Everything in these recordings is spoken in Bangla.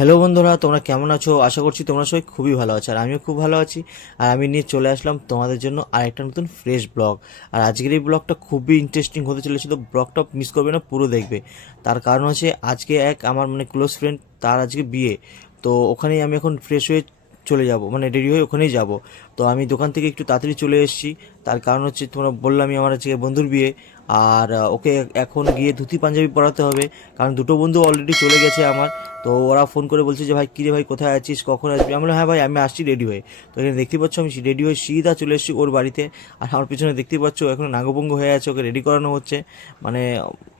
হ্যালো বন্ধুরা, তোমরা কেমন আছো? আশা করছি তোমরা সবাই খুবই ভালো আছো, আর আমিও খুব ভালো আছি। আর আমি নিয়ে চলে আসলাম তোমাদের জন্য আরেকটা নতুন ফ্রেশ ব্লগ। আর আজকের এই ব্লগটা খুবই ইন্টারেস্টিং হতে চলেছে, তো ব্লগটা মিস করবে না, পুরো দেখবে। তার কারণ হচ্ছে আজকে আমার ক্লোজ ফ্রেন্ড, তার আজকে বিয়ে। তো ওখানেই আমি এখন ফ্রেশ হয়ে চলে যাব, রেডি হয়ে ওখানেই যাব। তো আমি দোকান থেকে একটু তাড়াতাড়ি চলে এসেছি। তার কারণ হচ্ছে তোমরা বললামই আমার আজকে বন্ধুর বিয়ে। আর ওকে এখন গিয়ে ধুতি পাঞ্জাবি পরাতে হবে, কারণ দুটো বন্ধু অলরেডি চলে গেছে আমার। তো ওরা ফোন করে বলছে যে ভাই কিরে ভাই, কোথায় আছিস, কখন আসবি? আমি বললাম হ্যাঁ ভাই, আমি আসছি রেডি হয়ে। তো এখানে দেখতে পাচ্ছ আমি রেডি হয়ে সিধা চলে এসেছি ওর বাড়িতে। আর আমার পিছনে দেখতে পাচ্ছ এখন নাগভঙ্গ হয়ে আছে, ওকে রেডি করানো হচ্ছে, মানে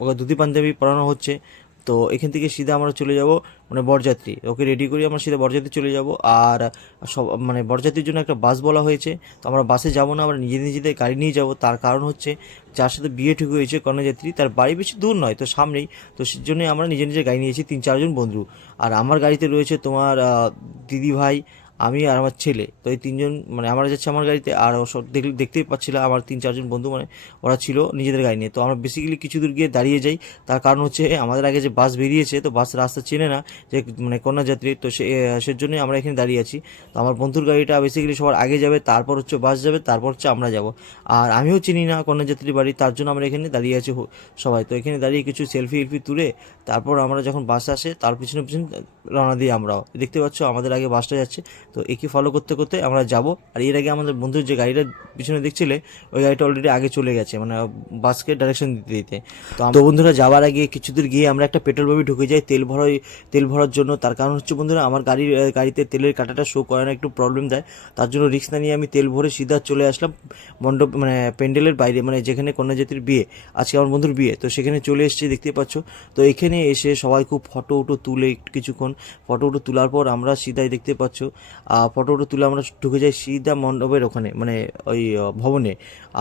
ওকে ধুতি পাঞ্জাবি পরানো হচ্ছে। তো এখান থেকে সিধা আমরা চলে যাব বরযাত্রী, ওকে রেডি করি আমরা সিধা বরযাত্রী চলে যাব। আর সব বরযাত্রীর জন্য একটা বাস বলা হয়েছে। তো আমরা বাসে যাব না, আমরা নিজেদের গাড়ি নিয়ে যাব। তার কারণ হচ্ছে যার সাথে বিয়ে ঠিক হয়েছে কন্যাযাত্রী, তার বাড়ি বেশি দূর নয়, তো সামনেই। তো সেই জন্যই আমরা নিজের গাড়ি নিয়েছি 3-4 জন বন্ধু। আর আমার গাড়িতে রয়েছে তোমার দিদি ভাই, আমি আর আমার ছেলে। তো এই তিনজন আমরা যাচ্ছি আমার গাড়িতে। আর সব দেখতেই পাচ্ছিলাম আমার 3-4 জন বন্ধু, ওরা ছিল নিজেদের গাড়ি নিয়ে। তো আমরা বেসিক্যালি কিছু দূর গিয়ে দাঁড়িয়ে যাই। তার কারণ হচ্ছে আমাদের আগে যে বাস বেরিয়েছে, তো বাস রাস্তা চেনে না, যে কন্যাযাত্রী। তো সেজন্যই আমরা এখানে দাঁড়িয়ে আছি। তো আমার বন্ধুর গাড়িটা বেসিক্যালি সবার আগে যাবে, তারপর হচ্ছে বাস যাবে, তারপর হচ্ছে আমরা যাব। আর আমিও চিনি না কন্যাযাত্রীর বাড়ি, তার জন্য আমরা এখানে দাঁড়িয়ে আছি সবাই। তো এখানে দাঁড়িয়ে কিছু সেলফি তুলে তারপর আমরা যখন বাস আসে তার পিছনে রওনা দিই আমরাও। দেখতে পাচ্ছ আমাদের আগে বাসটা যাচ্ছে। তো একে ফলো করতে করতে আমরা যাব। আর এর আগে আমাদের বন্ধুর যে গাড়িটা পিছনে দেখছিলে, ওই গাড়িটা অলরেডি আগে চলে গেছে, বাসকে ডাইরেকশন দিতে দিতে। তো বন্ধুরা যাওয়ার আগে কিছু দূর গিয়ে আমরা একটা পেট্রোল পাম্পে ঢুকে যাই তেল ভরার জন্য। তার কারণ হচ্ছে বন্ধুরা আমার গাড়িতে তেলের কাঁটাটা শো করে না, একটু প্রবলেম দেয়। তার জন্য রিস্ক না নিয়ে আমি তেল ভরে সিধা চলে আসলাম মণ্ডপ, প্যান্ডেলের বাইরে, যেখানে কন্যাযাত্রীর বিয়ে, আজকে আমার বন্ধুর বিয়ে। তো সেখানে চলে এসেছি, দেখতে পাচ্ছ। তো এখানে এসে সবাই খুব ফটো তুলে কিছুক্ষণ ফটো তোলার পর আমরা সিধাই দেখতে পাচ্ছ ফটো তুলে আমরা ঢুকে যাই সিধা মণ্ডপের ওখানে, ওই ভবনে।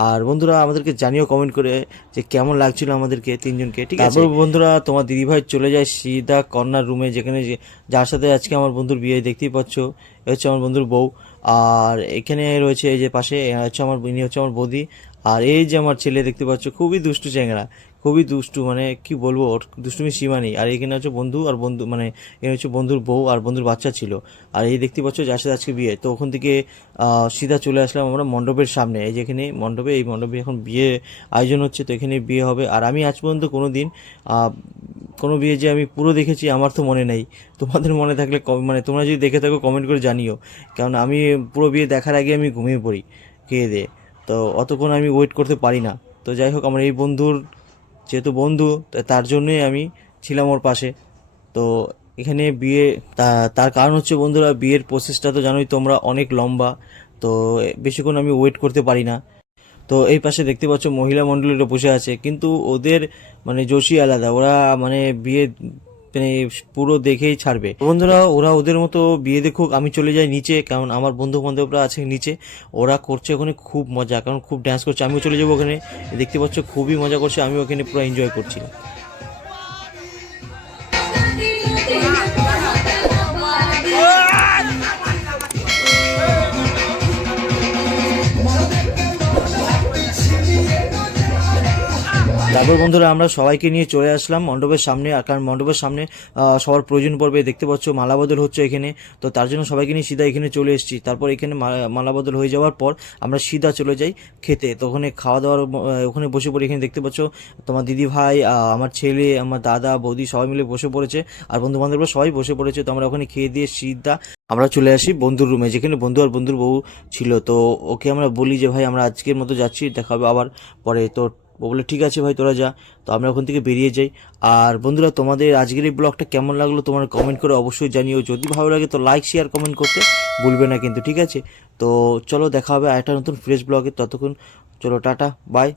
আর বন্ধুরা আমাদেরকে জানিও কমেন্ট করে যে কেমন লাগছিল আমাদেরকে তিনজনকে, ঠিক আছে? তারপর বন্ধুরা তোমার দিদিভাই চলে যায় সিধা কর্নার রুমে, যেখানে যার সাথে আজকে আমার বন্ধুর বিয়ে, দেখতেই পাচ্ছ এ হচ্ছে আমার বন্ধুর বউ। আর এখানে রয়েছে এই যে পাশে হচ্ছে ইনি হচ্ছে আমার বৌদি। আর এই যে আমার ছেলে, দেখতে পাচ্ছ খুবই দুষ্টু চ্যাংড়া, খুবই দুষ্টু, কি বলবো, ওর দুষ্টুমি সীমা নেই। আর এখানে হচ্ছে বন্ধু আর বন্ধু, এখানে হচ্ছে বন্ধুর বউ আর বন্ধুর বাচ্চা ছিল। আর এই দেখতে পাচ্ছ যার সাথে আজকে বিয়ে। তো ওখান থেকে সিধা চলে আসলাম আমরা মণ্ডপের সামনে, এই যেখানে এই মণ্ডপে এখন বিয়ে আয়োজন হচ্ছে। তো এখানে বিয়ে হবে। আর আমি আজ পর্যন্ত কোনো দিন কোনো বিয়ে যে আমি পুরো দেখেছি আমার তো মনে নেই। তোমাদের মনে থাকলে তোমরা যদি দেখে থাকো কমেন্ট করে জানিও, কারণ আমি পুরো বিয়ে দেখার আগে আমি ঘুমিয়ে পড়ি খেয়ে দিয়ে। তো অতক্ষণ আমি ওয়েট করতে পারি না। তো যাই হোক, আমার এই বন্ধুর যেহেতু বন্ধু, তার জন্যই আমি ছিলাম ওর পাশে। তো এখানে বিয়ে, তার কারণ হচ্ছে বন্ধুরা বিয়ের প্রসেসটা তো জানোই তোমরা, অনেক লম্বা। তো বেশিক্ষণ আমি ওয়েট করতে পারি না। তো এই পাশে দেখতে পাচ্ছ মহিলা মণ্ডলীরা বসে আছে, কিন্তু ওদের জোশই আলাদা। ওরা বিয়ে পুরো দেখেই ছাড়বে। বন্ধুরা ওরা ওদের মতো বিয়ে দেখুক, আমি চলে যাই নিচে, কারণ আমার বন্ধু বান্ধবরা আছে নিচে, ওরা করছে ওখানে খুব মজা, কারণ খুব ড্যান্স করছে। আমিও চলে যাবো ওখানে, দেখতে পাচ্ছ খুবই মজা করছে, আমি ওখানে পুরো এনজয় করছি। তারপর বন্ধুরা আমরা সবাইকে নিয়ে চলে আসলাম মণ্ডপের সামনে। আর কারণ মণ্ডপের সামনে সবার প্রয়োজন পড়বে, দেখতে পাচ্ছ মালা বদল হচ্ছে এখানে। তো তার জন্য সবাইকে নিয়ে সিধা এখানে চলে এসেছি। তারপর এখানে মালা বদল হয়ে যাওয়ার পর আমরা সিধা চলে যাই খেতে। তো ওখানে খাওয়া দাওয়ার ওখানে বসে পড়ি। এখানে দেখতে পাচ্ছ তোমার দিদি ভাই, আমার ছেলে, আমার দাদা বৌদি সবাই মিলে বসে পড়েছে, আর বন্ধু বান্ধবরা সবাই বসে পড়েছে। তো আমরা ওখানে খেয়ে দিয়ে সিধা আমরা চলে আসি বন্ধুর রুমে, যেখানে বন্ধু আর বন্ধুর বউ ছিল। তো ওকে আমরা বলি যে ভাই আমরা আজকের মতো যাচ্ছি, দেখা হবে আবার পরে। তো ও বলে ঠিক আছে ভাই তোরা যা। তো আমরা ওখান থেকে বেরিয়ে যাই। আর বন্ধুরা তোমাদের আজকের এই ব্লগটা কেমন লাগলো তোমরা কমেন্ট করে অবশ্যই জানিও। যদি ভালো লাগে তো লাইক শেয়ার কমেন্ট করতে ভুলবে না কিন্তু, ঠিক আছে? তো চলো দেখা হবে আরেকটা নতুন ফ্রেশ ব্লগে, ততক্ষণ চলো টাটা বাই।